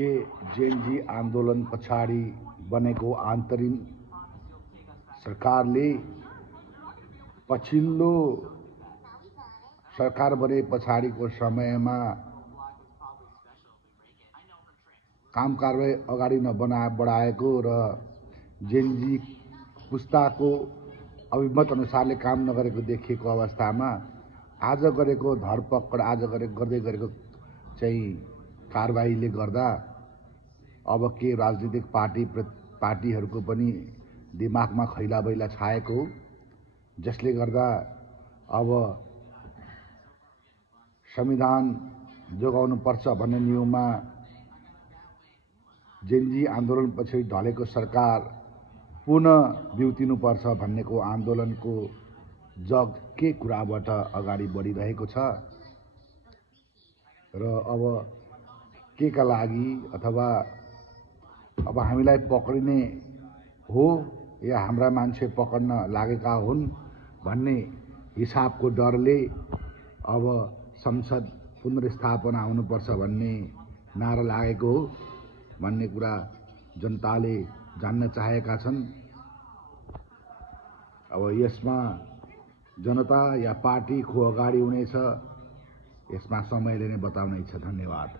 के जेएनजी आन्दोलन पछाडि बनेको अन्तरिम सरकारले पछिल्लो सरकार बने पछाडिको समयमा काम कारबाही अगाडि बढाएको र जेएनजी पुस्ताको अभिमत अनुसारले काम नगरेको देखिएको अवस्थामा आज गरेको धरपकड आज गर्दै गरेको चाहिँ कारबाहीले गर्दा अब के राजनीतिक पार्टीहरूको पनि दिमागमा खैला बैला छाएको, जसले गर्दा अब संविधान जोगाउनु पर्छ भन्ने न्युमा जेएनजी आन्दोलनपछि ढलेको सरकार पुनः बिउतिनुपर्छ भन्नेको आन्दोलनको जग के कुराबाट अगाडि बढिरहेको छ र अब के का लागि अथवा अब हामीलाई पक्रिने हो या हाम्रा मान्छे पक्र्न लागेका हुन् भन्ने हिसाबको डरले अब संसद पुनर्स्थापना हुनुपर्छ भन्ने नारा लागेको हो भन्ने कुरा जनताले जान्न चाहेका छन्। अब यसमा जनता या पार्टी को अगाडि हुनेछ, यसमा समयले नै बताउनेछ। धन्यवाद।